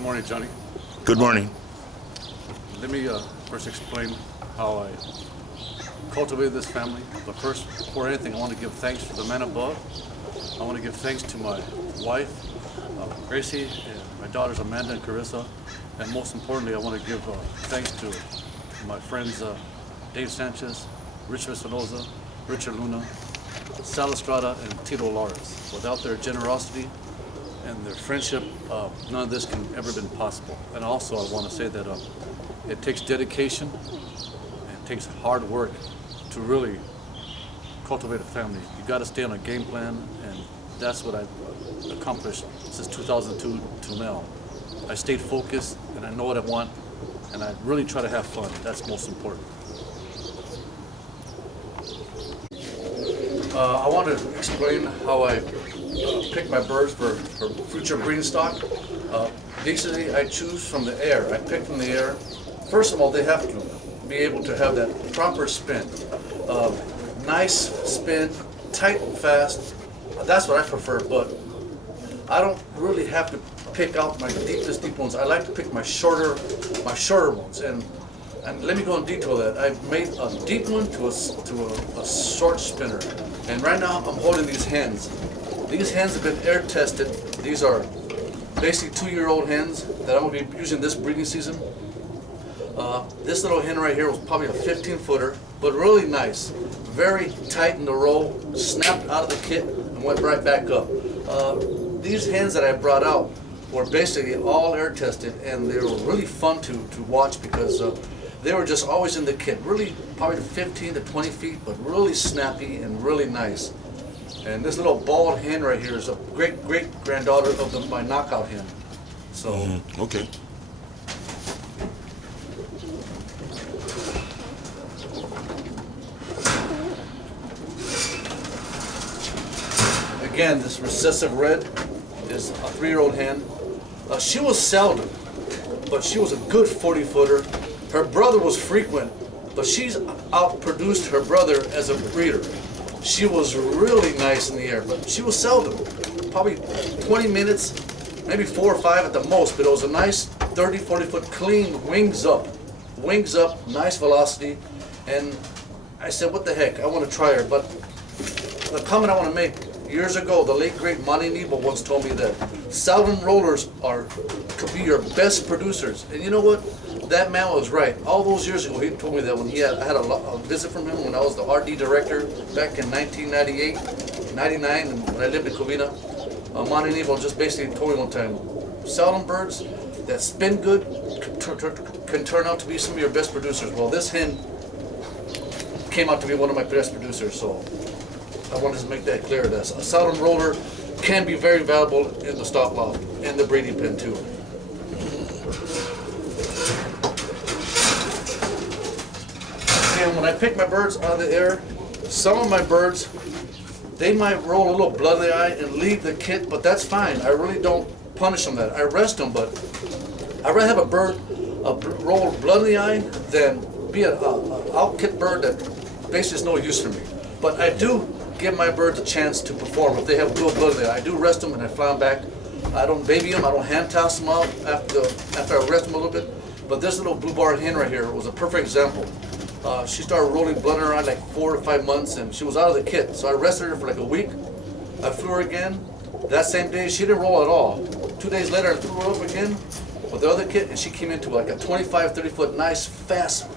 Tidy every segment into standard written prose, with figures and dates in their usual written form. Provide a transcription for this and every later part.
Good morning, Johnny. Good morning. Let me first explain how I cultivated this family. But first, before anything, I want to give thanks to the man above. I want to give thanks to my wife, Gracie, and my daughters, Amanda and Carissa. And most importantly, I want to give thanks to my friends, Dave Sanchez, Richard Espinoza, Richard Luna, Sal Estrada, and Tito Lares. Without their generosity and their friendship, none of this can ever been possible. And also, I want to say that it takes dedication and it takes hard work to really cultivate a family. You got to stay on a game plan, and that's what I've accomplished since 2002 till now. I stayed focused, and I know what I want, and I really try to have fun. That's most important. I want to explain how I pick my birds for future breeding stock. Basically, I choose from the air. I pick from the air. First of all, they have to be able to have that proper spin. Nice spin, tight and fast. That's what I prefer, but I don't really have to pick out my deepest deep ones. I like to pick my shorter ones. And let me go in detail that. I've made a deep one to a short spinner. And right now I'm holding these hens. These hens have been air tested. These are basically 2-year-old hens that I'm going to be using this breeding season. This little hen right here was probably a 15-footer, but really nice. Very tight in the roll, snapped out of the kit and went right back up. These hens that I brought out were basically all air tested, and they were really fun to watch because they were just always in the kit. Really probably 15 to 20 feet, but really snappy and really nice. And this little bald hen right here is a great granddaughter of my knockout hen. So. Okay. Again, this recessive red is a 3-year-old hen. She was seldom, but she was a good 40-footer. Her brother was frequent, but she's outproduced her brother as a breeder. She was really nice in the air, but she was seldom. Probably 20 minutes, maybe 4 or 5 at the most, but it was a nice 30, 40-foot clean wings up, nice velocity. And I said, what the heck, I want to try her. But the comment I want to make, years ago, the late great Monty Nebo once told me that Southern rollers could be your best producers. And you know what? That man was right. All those years ago, he told me that when I had a visit from him when I was the RD director back in 1998, 99, and when I lived in Covina. Monty Nebo just basically told me one time, Southern birds that spin good can turn out to be some of your best producers. Well, this hen came out to be one of my best producers, so I wanted to make that clear. That a Southern roller can be very valuable in the stock loft and the breeding pen too. And when I pick my birds out of the air, some of my birds, they might roll a little blood in the eye and leave the kit, but that's fine. I really don't punish them that. I rest them, but I'd rather have a bird roll blood in the eye than be an out-kit bird that basically is no use for me. But I do give my birds a chance to perform if they have good blood in the eye. I do rest them and I fly them back. I don't baby them, I don't hand toss them out after I rest them a little bit. But this little blue bar hen right here was a perfect example. She started rolling blood in her eye like 4 to 5 months, and she was out of the kit. So I rested her for like a week. I flew her again. That same day, she didn't roll at all. 2 days later, I flew her up again with the other kit, and she came into like a 25, 30-foot, nice, fast,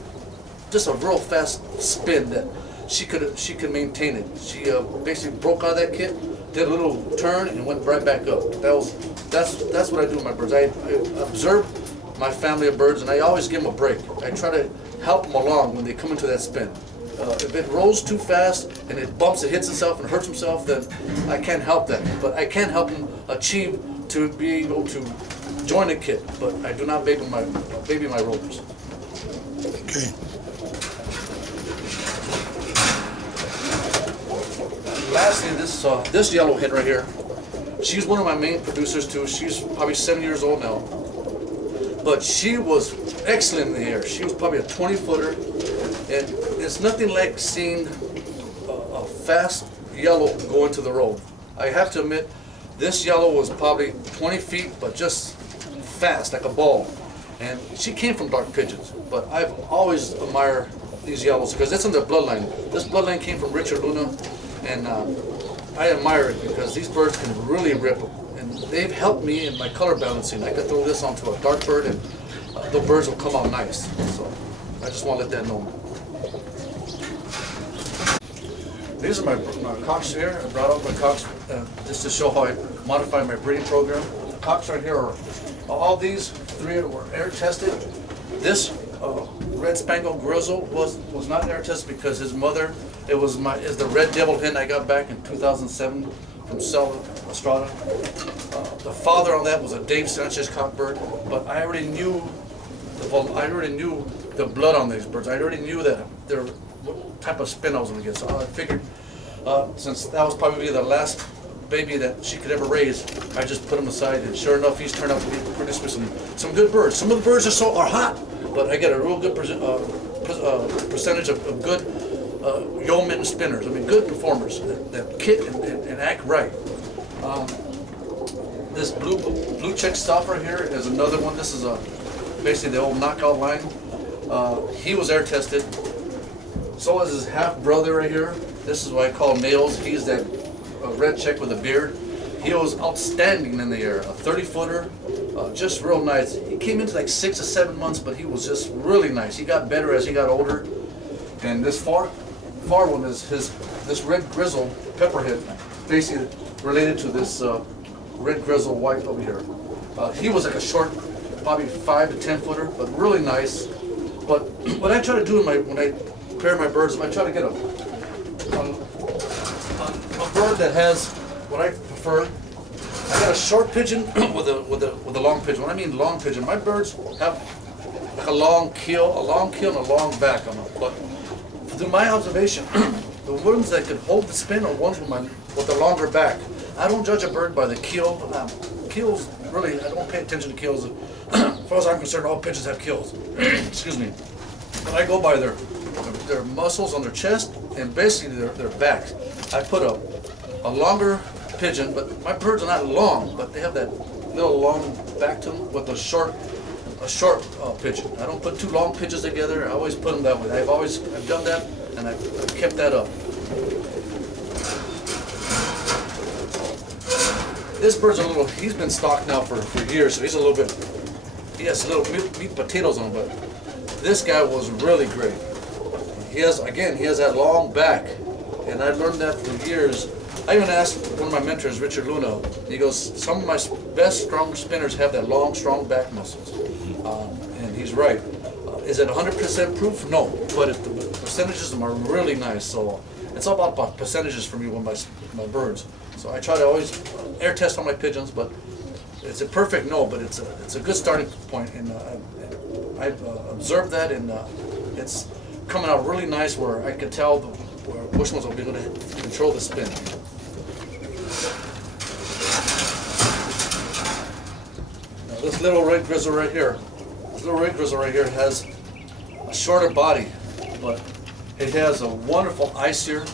just a real fast spin that she could maintain it. She basically broke out of that kit, did a little turn, and went right back up. That's what I do with my birds. I observe my family of birds, and I always give them a break. I try to help them along when they come into that spin. If it rolls too fast and it hits itself and hurts himself, then I can't help that. But I can help them achieve to be able to join a kit. But I do not baby my rollers. Okay. Lastly, this yellow hen right here, she's one of my main producers too. She's probably 7 years old now. But she was excellent in the air. She was probably a 20-footer, and it's nothing like seeing a fast yellow go into the road. I have to admit, this yellow was probably 20 feet, but just fast, like a ball. And she came from dark pigeons, but I've always admired these yellows because it's in their bloodline. This bloodline came from Richard Luna, and I admire it because these birds can really rip them. And they've helped me in my color balancing. I could throw this onto a dark bird and the birds will come out nice. So I just want to let that know. These are my cocks here. I brought out my cocks just to show how I modify my breeding program. The cocks right here are, all these three were air tested. This red spangled grizzle was not air tested because his mother, is the red devil hen I got back in 2007 from Selva Estrada. The father on that was a Dave Sanchez cockbird, but I already knew the blood on these birds. I already knew that what type of spin I was going to get. So I figured, since that was probably the last baby that she could ever raise, I just put him aside, and sure enough, he's turned out to be produced with some good birds. Some of the birds are hot, but I get a real good percentage of good yeoman spinners. I mean, good performers that kit and act right. This blue check stopper here is another one. This is basically the old knockout line. He was air tested. So is his half brother right here. This is what I call Nails. He's that red check with a beard. He was outstanding in the air. A 30-footer, just real nice. He came into like 6 or 7 months, but he was just really nice. He got better as he got older. And this far one is this red grizzle pepperhead, basically related to this red grizzle white over here. He was like a short, probably 5 to 10 footer, but really nice. But what I try to do when I pair my birds, I try to get a bird that has what I prefer. I got a short pigeon with a long pigeon. When I mean long pigeon, my birds have like a long keel and a long back on them. But through my observation, the ones that can hold the spin are ones with the longer back. I don't judge a bird by the keel. Keels, really, I don't pay attention to keels. As far as I'm concerned, all pigeons have keels. Excuse me. But I go by their muscles on their chest and basically their backs. I put a longer pigeon, but my birds are not long, but they have that little long back to them with a short pigeon. I don't put two long pigeons together. I always put them that way. I've done that, and I've kept that up. This bird's he's been stocked now for years, so he has little meat potatoes on him, but this guy was really great. He has that long back, and I learned that for years. I even asked one of my mentors, Richard Luna, he goes, some of my best strong spinners have that long, strong back muscles. And he's right. Is it 100% proof? No, but the percentages of them are really nice. So it's all about percentages for me with my birds. So I try to always air test on my pigeons, but it's a perfect no, but it's a good starting point. And I've observed that, and it's coming out really nice where I could tell which ones will be able to control the spin. Now this little red grizzle right here, has a shorter body, but it has a wonderful eye sear.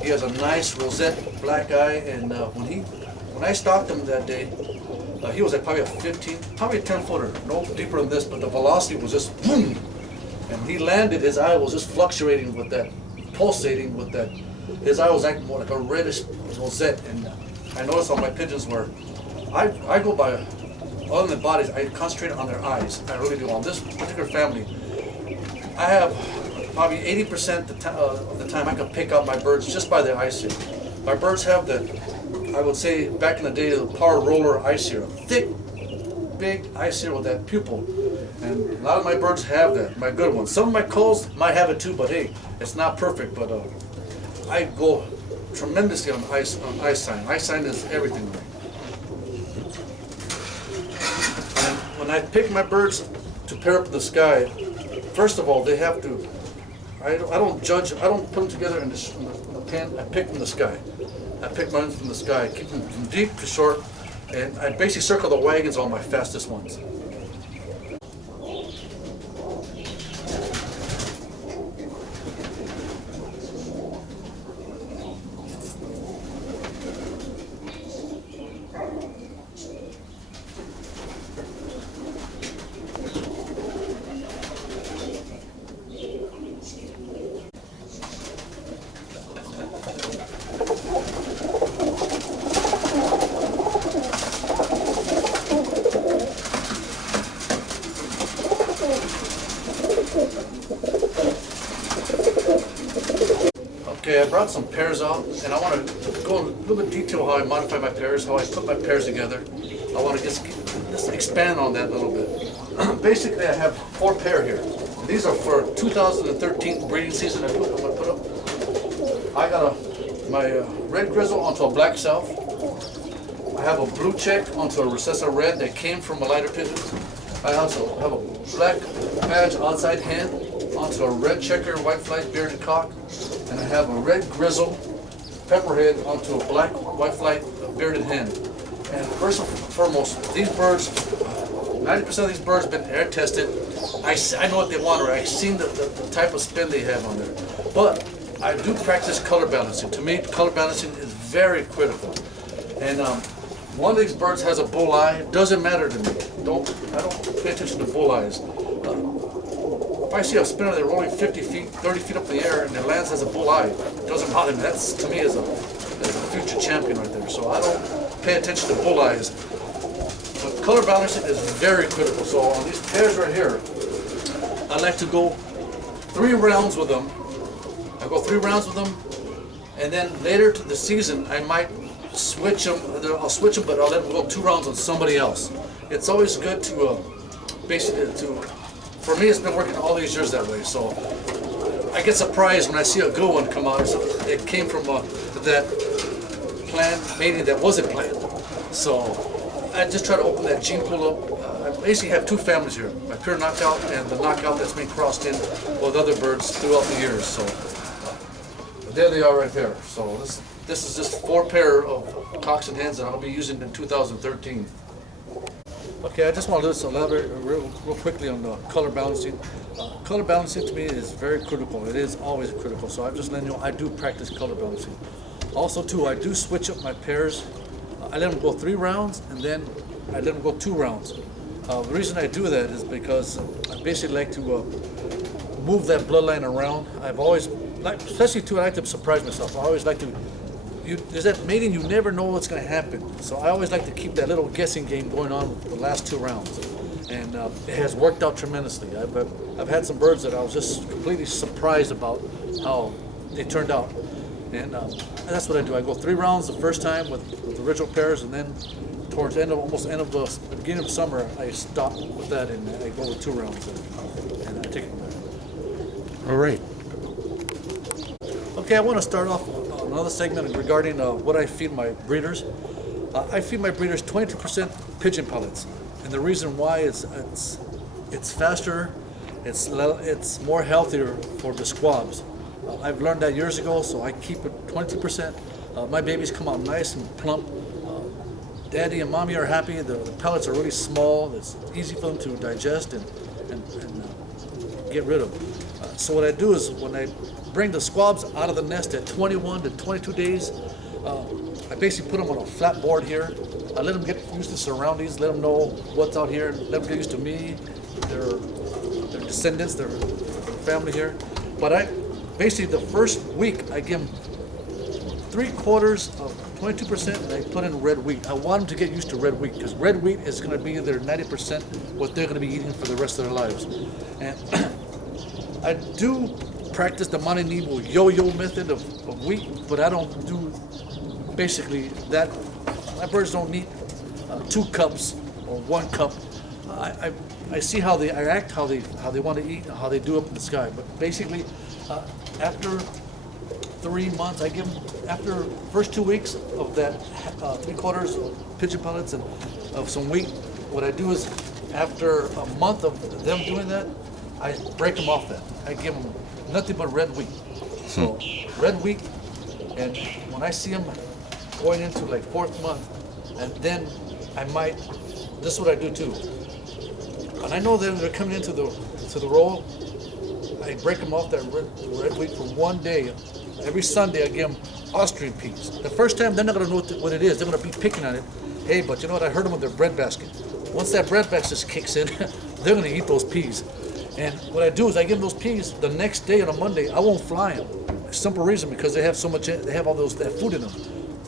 He has a nice rosette black eye, and when I stalked him that day, he was like probably a 10 footer, no deeper than this, but the velocity was just boom. And he landed, his eye was just fluctuating with that, pulsating with that. His eye was acting more like a reddish rosette. And I noticed on my pigeons where I go by, other than bodies, I concentrate on their eyes. I really do. On this particular family, I have probably 80% of the time I can pick out my birds just by their eye sear. My birds have that, I would say back in the day, the power roller eye sear, thick, big eye sear with that pupil. And a lot of my birds have that, my good ones. Some of my culls might have it too, but hey, it's not perfect. But I go tremendously on eye sign. Eye sign is everything to me. And when I pick my birds to pair up in the sky, first of all, they have to, I don't judge, I don't put them together in the pen. I pick from the sky. I pick mine from the sky, keep them from deep to short, and I basically circle the wagons on my fastest ones. brought some pears out, and I want to go in a little bit detail how I modify my pears, how I put my pears together. I want to just expand on that a little bit. Basically, I have 4 pear here. These are for 2013 breeding season. I'm gonna put up. I got my red grizzle onto a black south. I have a blue check onto a recessive red that came from a lighter pigeons. I also have a black badge outside hen onto a red checker white flight bearded cock, and I have a red grizzle pepperhead onto a black white flight bearded hen. And first and foremost, these birds, 90% of these birds have been air tested. I know what they want, or I've seen the type of spin they have on there. But I do practice color balancing. To me, color balancing is very critical. And one of these birds has a bull eye. It doesn't matter to me. I don't pay attention to bull eyes. If I see a spinner that's rolling 50 feet, 30 feet up in the air, and it lands as a bull eye, it doesn't bother me. That's, to me, is a future champion right there. So I don't pay attention to bull eyes. But color balancing is very critical. So on these pears right here, I like to go 3 rounds with them. I go 3 rounds with them, and then later to the season, I might switch them. I'll switch them, but I'll let them go 2 rounds on somebody else. It's always good to for me, it's been working all these years that way. So I get surprised when I see a good one come out. It came from that planned mating that wasn't planned. So I just try to open that gene pool up. I basically have 2 families here: my pure knockout and the knockout that's been crossed in with other birds throughout the years. So there they are right there. So this is just 4 pair of cocks and hens that I'll be using in 2013. Okay, I just want to just elaborate real quickly on the color balancing. Color balancing to me is very critical. It is always critical. So I'm just letting you know I do practice color balancing. Also, too, I do switch up my pairs. I let them go 3 rounds, and then I let them go 2 rounds. The reason I do that is because I basically like to move that bloodline around. I've always, especially too, I like to surprise myself. I always like to. There's that mating, you never know what's going to happen. So I always like to keep that little guessing game going on with the last 2 rounds. And it has worked out tremendously. I've had some birds that I was just completely surprised about how they turned out. And that's what I do. I go 3 rounds the first time with the original pairs, and then towards the end of the beginning of summer, I stop with that and I go with 2 rounds and I take it from there. All right. Okay, I want to start off another segment regarding what I feed my breeders. I feed my breeders 22% pigeon pellets, and the reason why is it's faster, it's more healthier for the squabs. I've learned that years ago, so I keep it 22%. My babies come out nice and plump. Daddy and mommy are happy. The pellets are really small. It's easy for them to digest and get rid of. So what I do is when I bring the squabs out of the nest at 21 to 22 days, I basically put them on a flat board here. I let them get used to surroundings, let them know what's out here, let them get used to me, their descendants, their family here. But I basically, the first week, I give them 3/4 of 22%, and I put in red wheat. I want them to get used to red wheat, because red wheat is going to be their 90% what they're going to be eating for the rest of their lives. And I do practice the Monte Nebo yo-yo method of wheat, but I don't do basically that. My birds don't need 2 cups or 1 cup. I see how they act, how they want to eat, how they do up in the sky. But basically, after 3 months, I give them, after first 2 weeks of that 3/4 of pigeon pellets and of some wheat, what I do is after a month of them doing that, I break them off that. I give them nothing but red wheat. So red wheat, and when I see them going into like 4th month, and then I might, this is what I do too. And I know that they're coming into the roll, I break them off that red wheat for 1 day. Every Sunday I give them Austrian peas. The first time they're not gonna know what it is. They're gonna be picking on it. Hey, but you know what? I heard them with their bread basket. Once that bread basket kicks in, they're gonna eat those peas. And what I do is I give them those peas the next day on a Monday. I won't fly them. Simple reason, because they have so much. They have all that food in them.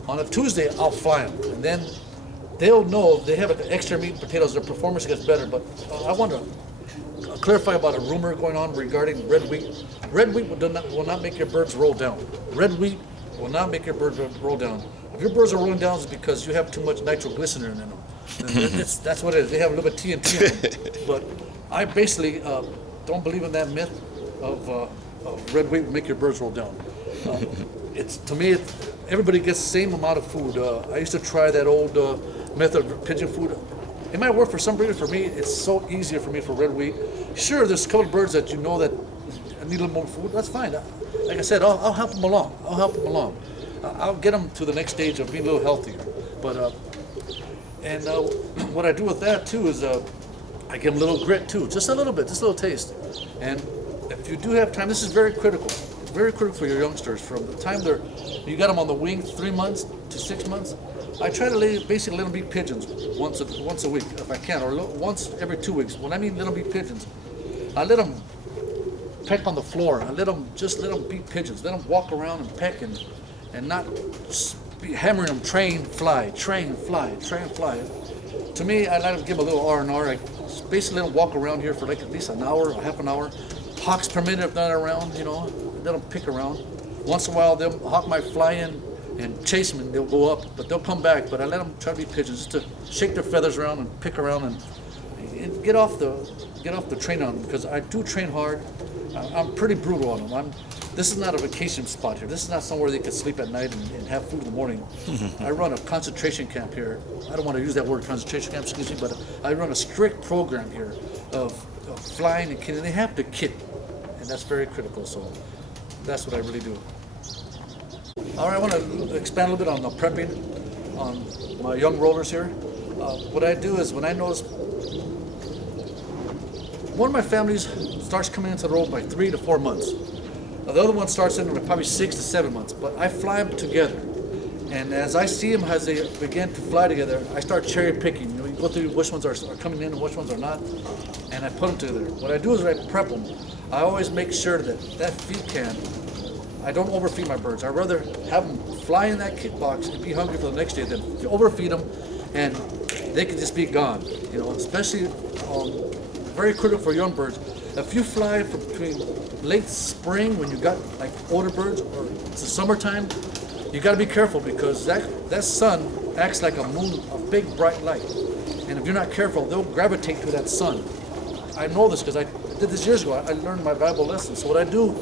On a Tuesday, I'll fly them, and then they'll know they have extra meat and potatoes. Their performance gets better. But I want to clarify about a rumor going on regarding red wheat. Red wheat will not make your birds roll down. Red wheat will not make your birds roll down. If your birds are rolling down, it's because you have too much nitroglycerin in them. That's what it is. They have a little bit of TNT in them. But I basically don't believe in that myth of red wheat will make your birds roll down. It's to me, everybody gets the same amount of food. I used to try that old method of pigeon food. It might work for some breeders. For me, it's so easier for me for red wheat. Sure, there's a couple of birds that you know that need a little more food. That's fine. Like I said, I'll help them along. I'll get them to the next stage of being a little healthier. But what I do with that too is I give them a little grit too, just a little bit, just a little taste. And if you do have time, this is very critical for your youngsters. From the time you got them on the wing, 3 months to 6 months. I try to basically let them be pigeons once a week if I can, or once every 2 weeks. When I mean let them be pigeons, I let them peck on the floor. I let them be pigeons. Let them walk around and peck and not be hammering them. Train, fly. To me, I let them give them a little R&R. I basically let them walk around here for like at least an hour, half an hour. Hawks per minute if they're not around, let them pick around. Once in a while, the hawk might fly in and chase them, and they'll go up, but they'll come back. But I let them try to be pigeons, just to shake their feathers around and pick around and get off the train on them, because I do train hard. I'm pretty brutal on them. This is not a vacation spot here. This is not somewhere they can sleep at night and have food in the morning. I run a concentration camp here. I don't want to use that word concentration camp, excuse me, but I run a strict program here of flying and kitting. They have to kit, and that's very critical. So that's what I really do. All right, I want to expand a little bit on the prepping on my young rollers here. What I do is when I notice one of my families starts coming into the roll by 3 to 4 months. Now, the other one starts in probably 6 to 7 months, but I fly them together. And as I see them, as they begin to fly together, I start cherry picking. You go through which ones are coming in and which ones are not, and I put them together. What I do is I prep them. I always make sure that feed can, I don't overfeed my birds. I'd rather have them fly in that kit box and be hungry for the next day than overfeed them and they can just be gone. Especially very critical for young birds. If you fly from between late spring when you got like older birds or it's the summertime, you got to be careful because that sun acts like a moon, a big bright light. And if you're not careful, they'll gravitate to that sun. I know this because I did this years ago. I learned my valuable lesson. So what I do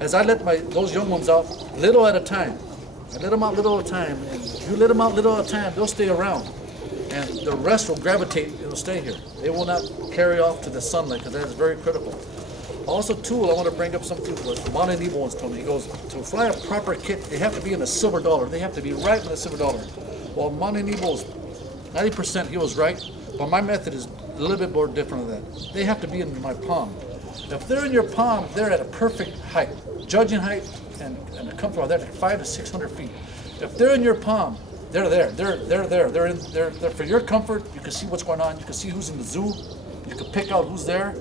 is I let those young ones out little at a time. I let them out little at a time, and if you let them out little at a time, they'll stay around. And the rest will gravitate, it'll stay here. They will not carry off to the sunlight because that is very critical. Also, too, I want to bring up something what Monte Nebo once told me. He goes, to fly a proper kit, they have to be in a silver dollar. They have to be right in a silver dollar. Well, Monte Nebo is 90%, he was right, but my method is a little bit more different than that. They have to be in my palm. If they're in your palm, they're at a perfect height. Judging height and the comfort, they're at 500 to 600 feet. If they're in your palm, they're there. They're there. They're for your comfort. You can see what's going on. You can see who's in the zoo. You can pick out who's there.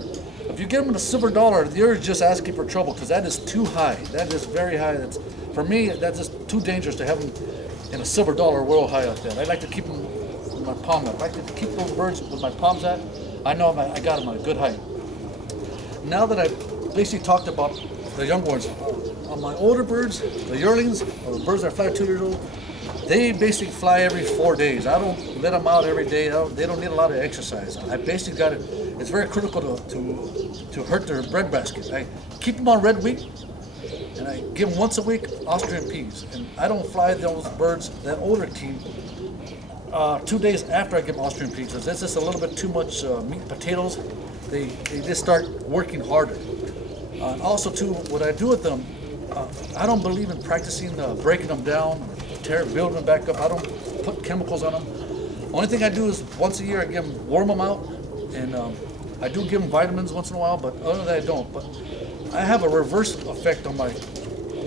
If you get them in a silver dollar, you're just asking for trouble because that is too high. That is very high. For me, that's just too dangerous to have them in a silver dollar real high like that. I like to keep them in my palm. I like to keep those birds with my palms at. I know I got them at a good height. Now that I've basically talked about the young ones, on my older birds, the yearlings, or the birds that fly 2 years old, they basically fly every 4 days. I don't let them out every day. They don't need a lot of exercise. I basically got it. It's very critical to hurt their breadbasket. I keep them on red wheat, and I give them once a week Austrian peas. And I don't fly those birds, that older team, 2 days after I give them Austrian peas. If that's just a little bit too much meat and potatoes, they just start working harder. Also, too, what I do with them, I don't believe in practicing breaking them down, building them back up. I don't put chemicals on them. Only thing I do is once a year I give them, warm them out, and I do give them vitamins once in a while, but other than that I don't. But I have a reverse effect on my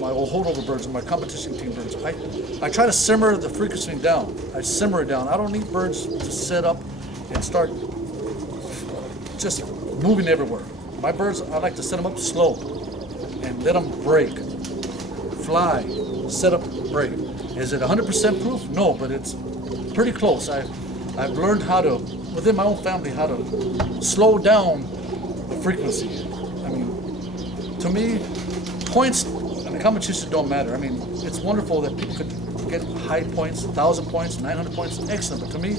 holdover birds and my competition team birds. I try to simmer the frequency down. I simmer it down. I don't need birds to set up and start just moving everywhere. My birds, I like to set them up slow and let them break, fly, set up, break. Is it 100% proof? No, but it's pretty close. I've learned how to, within my own family, how to slow down the frequency. I mean, to me, points and the competition don't matter. I mean, it's wonderful that people could get high points, 1,000 points, 900 points, excellent. But to me,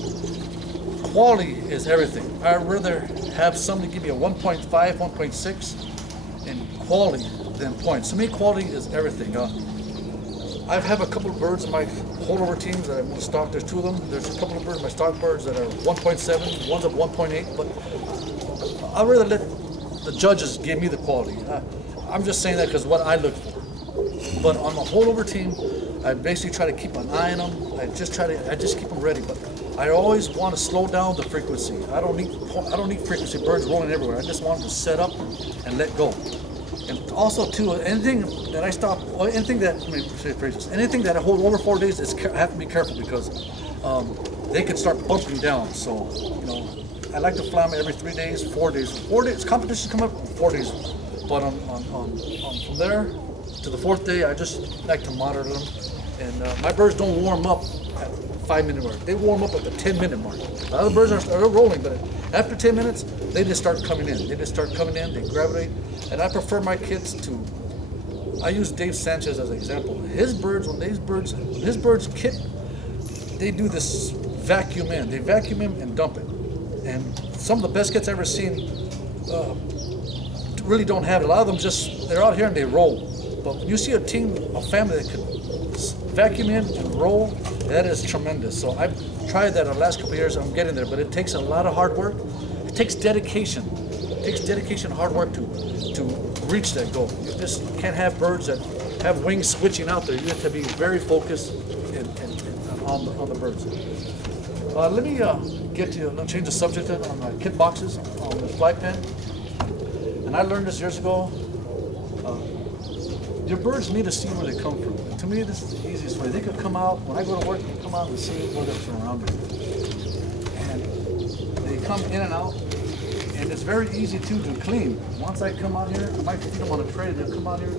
quality is everything. I'd rather have somebody give me a 1.5, 1.6 in quality than points. To me, quality is everything. I have a couple of birds in my holdover teams that I want to stock. There's two of them. There's a couple of birds, my stock birds, that are 1.7, one's at 1.8, but I'd rather let the judges give me the quality. I'm just saying that because what I look for. But on the holdover team, I basically try to keep an eye on them. I just keep them ready. But I always want to slow down the frequency. I don't need frequency birds rolling everywhere. I just want them to set up and let go. And also too, anything that I stop, or anything that, let me say phrases, anything that I hold over 4 days, I have to be careful because they can start bumping down. So, you know, I like to fly them every 3 days, 4 days. 4 days, competitions come up in 4 days. But from there to the 4th day, I just like to monitor them. And my birds don't warm up at 5-minute mark. They warm up at the 10-minute mark. The other birds are rolling, but after 10 minutes, they just start coming in. They gravitate. And I prefer my kids to, I use Dave Sanchez as an example. His birds, when his birds kit, they do this vacuum in. They vacuum in and dump it. And some of the best kits I've ever seen really don't have it. A lot of them they're out here and they roll. But when you see a team, a family that can vacuum in and roll, that is tremendous. So I've tried that the last couple of years. I'm getting there, but it takes a lot of hard work. It takes dedication. It takes dedication, hard work to reach that goal. You just can't have birds that have wings switching out there. You have to be very focused on the birds. Let me change the subject on my kit boxes on the fly pen. And I learned this years ago. Your birds need to see where they come from. And to me, this is the easiest way. They could come out, when I go to work, they come out and see where they're surrounded. And they come in and out, and it's very easy to clean. Once I come out here, I might feed them on a tray, they'll come out here,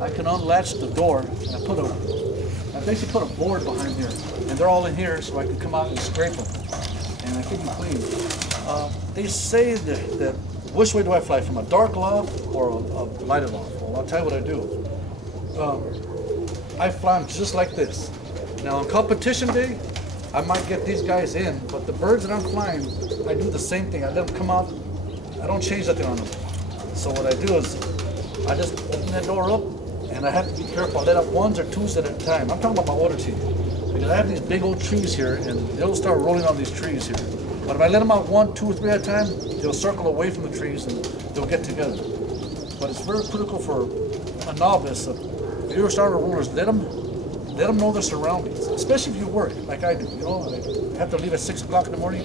I can unlatch the door, and I basically put a board behind here, and they're all in here, so I can come out and scrape them, and I keep them clean. They say that which way do I fly, from a dark loft or a lighted loft? Well, I'll tell you what I do. I fly them just like this. Now on competition day, I might get these guys in, but the birds that I'm flying, I do the same thing. I let them come out. I don't change nothing on them. So what I do is, I just open that door up, and I have to be careful. I let out ones or twos at a time. I'm talking about my older team, because I have these big old trees here, and they'll start rolling on these trees here. But if I let them out 1, 2, or 3 at a time, they'll circle away from the trees and they'll get together. But it's very critical for a novice. If you're a starter rulers, let them know their surroundings, especially if you work like I do. You know, I have to leave at 6 o'clock in the morning.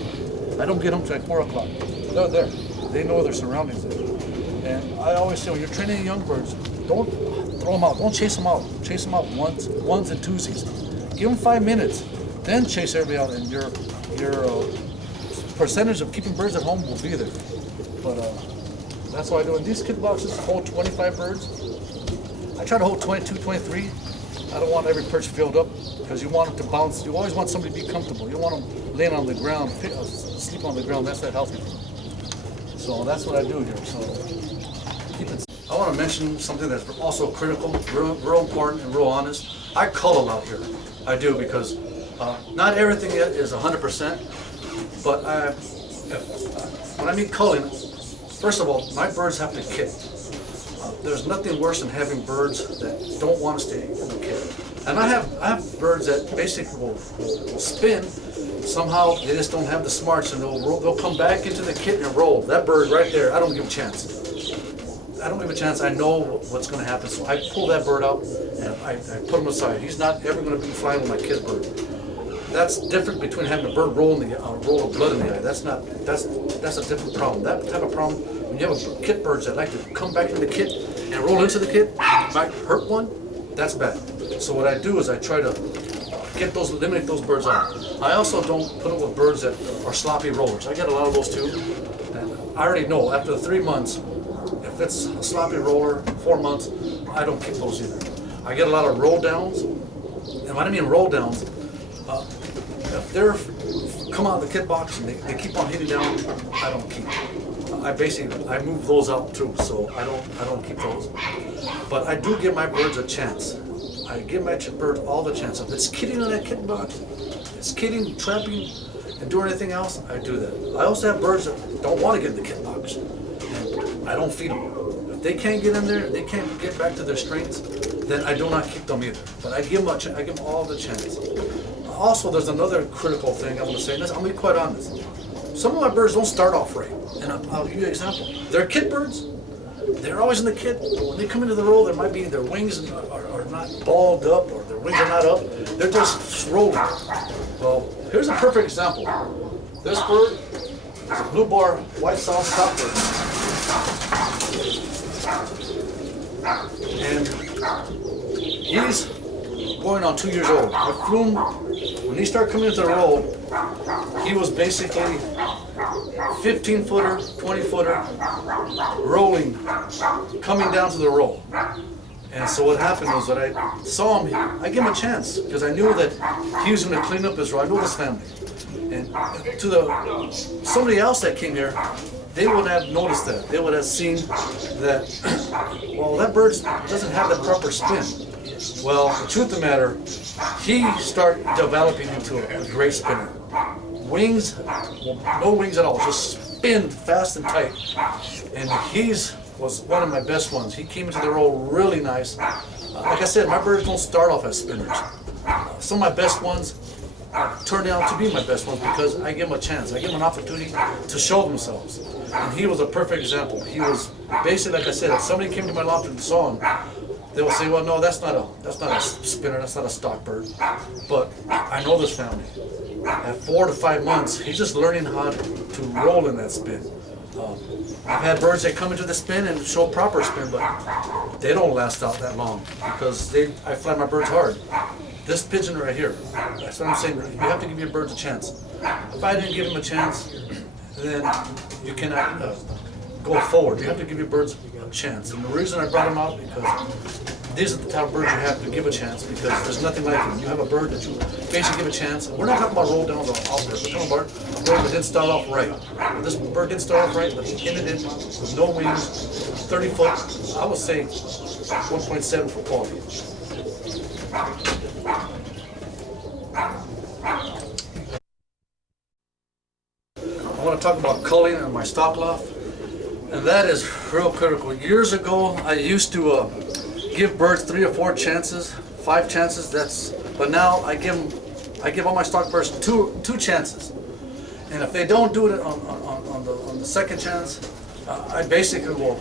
I don't get home till like 4 o'clock. They're there. They know their surroundings there. And I always say, when you're training young birds, don't throw them out. Don't chase them out. Chase them out ones and twosies. Give them 5 minutes, then chase everybody out, and your percentage of keeping birds at home will be there. But that's what I do. In these kit boxes, hold 25 birds. I try to hold 22, 23. I don't want every perch filled up because you want them to bounce. You always want somebody to be comfortable. You don't want them laying on the ground, sleep on the ground. That's not healthy. So that's what I do here. So keep it. I want to mention something that's also critical, real important, and real honest. I cull out here. I do, because not everything is 100%. But when I mean culling, first of all, my birds have to kit. There's nothing worse than having birds that don't want to stay in the kit. And I have birds that basically will spin. Somehow they just don't have the smarts, and they'll come back into the kit and roll. That bird right there, I don't give a chance. I don't give a chance. I know what's going to happen. So I pull that bird out and I put him aside. He's not ever going to be flying with my kit bird. That's different between having a bird roll roll of blood in the eye. That's a different problem. That type of problem, when you have a kit birds that like to come back into the kit and roll into the kit, might hurt one, that's bad. So what I do is I try to eliminate those birds out. I also don't put up with birds that are sloppy rollers. I get a lot of those too. And I already know after 3 months, if it's a sloppy roller, 4 months, I don't keep those either. I get a lot of roll downs, and when I mean roll downs, if they're come out of the kit box and they keep on hitting down, I don't keep. I move those out too, so I don't keep those. But I do give my birds a chance. I give my birds all the chance. If it's kidding in that kit box, it's kidding, trapping, and doing anything else, I do that. I also have birds that don't want to get in the kit box. And I don't feed them. If they can't get in there, they can't get back to their strengths, then I do not keep them either. But I give them all the chance. Also, there's another critical thing I want to say, and I'm going to be quite honest. Some of my birds don't start off right, and I'll give you an example. They're kit birds. They're always in the kit, but when they come into the roll, there might be their wings are not balled up, or their wings are not up. They're just rolling. Well, here's a perfect example. This bird is a blue bar white south stockbird, and he's going on 2 years old. I flew him when he started coming into the roll. He was basically 15-footer, 20-footer, rolling, coming down to the roll. And so what happened was that I saw him, I gave him a chance because I knew that he was going to clean up his roll. I know this family. And to somebody else that came here, they would have noticed that. They would have seen that, well, that bird doesn't have the proper spin. Well, the truth of the matter, he started developing into a great spinner. Wings, well, no wings at all, just spin fast and tight. And was one of my best ones. He came into the roll really nice. Like I said, my birds don't start off as spinners. Some of my best ones turned out to be my best ones because I give them a chance. I give them an opportunity to show themselves. And he was a perfect example. He was basically, like I said, if somebody came to my loft and saw him, they will say, well, no, that's not a spinner, that's not a stock bird. But I know this family. At 4 to 5 months, he's just learning how to roll in that spin. I've had birds that come into the spin and show proper spin, but they don't last out that long because I fly my birds hard. This pigeon right here, that's what I'm saying. You have to give your birds a chance. If I didn't give him a chance, then you cannot go forward. You have to give your birds a chance. And the reason I brought them out because these are the type of birds you have to give a chance because there's nothing like them. You have a bird that you basically give a chance. And we're not talking about roll down the off bird. We're talking about a bird that didn't start off right. This bird didn't start off right, but he ended it with no wings, 30 foot, I would say 1.7 for quality. I want to talk about culling in my stock loft, and that is real critical. Years ago, I used to give birds 3 or 4 chances, 5 chances. But now I give all my stock birds two chances, and if they don't do it on the second chance, I basically will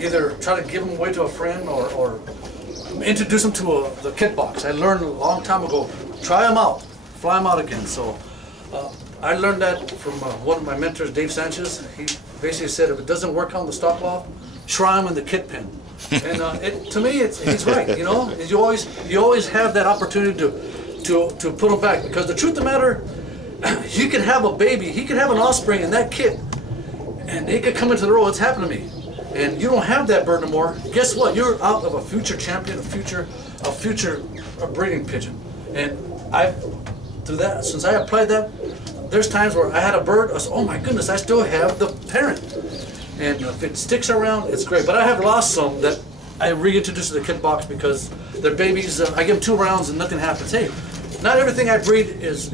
either try to give them away to a friend or introduce them to the kit box. I learned a long time ago, try them out, fly them out again. So I learned that from one of my mentors, Dave Sanchez. He basically said if it doesn't work on the stock loft, try them in the kit pen. And to me, he's right. You know, you always have that opportunity to put them back because the truth of the matter, you can have a baby, he could have an offspring in that kit, and they could come into the roll. It's happened to me, and you don't have that bird no more. Guess what? You're out of a future champion, a future breeding pigeon. And through that, since I applied that, there's times where I had a bird. I said, oh my goodness, I still have the parent. And if it sticks around, it's great. But I have lost some that I reintroduced to the kit box because they're babies. I give them 2 rounds and nothing happens. Hey, not everything I breed is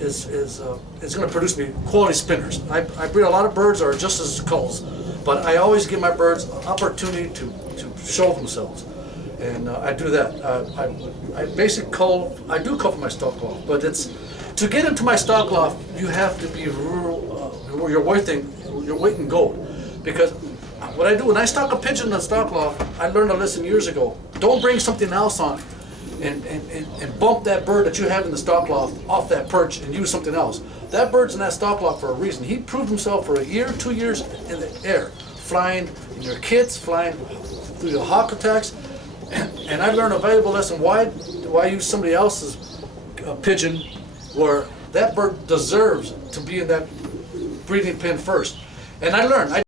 going to produce me quality spinners. I breed a lot of birds that are just as culls, but I always give my birds an opportunity to show themselves, and I do that. I basically cull. I do cull for my stock loft, but it's to get into my stock loft. You have to be your weight in gold, because what I do when I stock a pigeon in the stock loft, I learned a lesson years ago. Don't bring something else on and bump that bird that you have in the stock loft off that perch and use something else. That bird's in that stock loft for a reason. He proved himself for a year, 2 years in the air, flying in your kits, flying through the hawk attacks. And I learned a valuable lesson. Why use somebody else's pigeon where that bird deserves to be in that breeding pen first? And I learned. I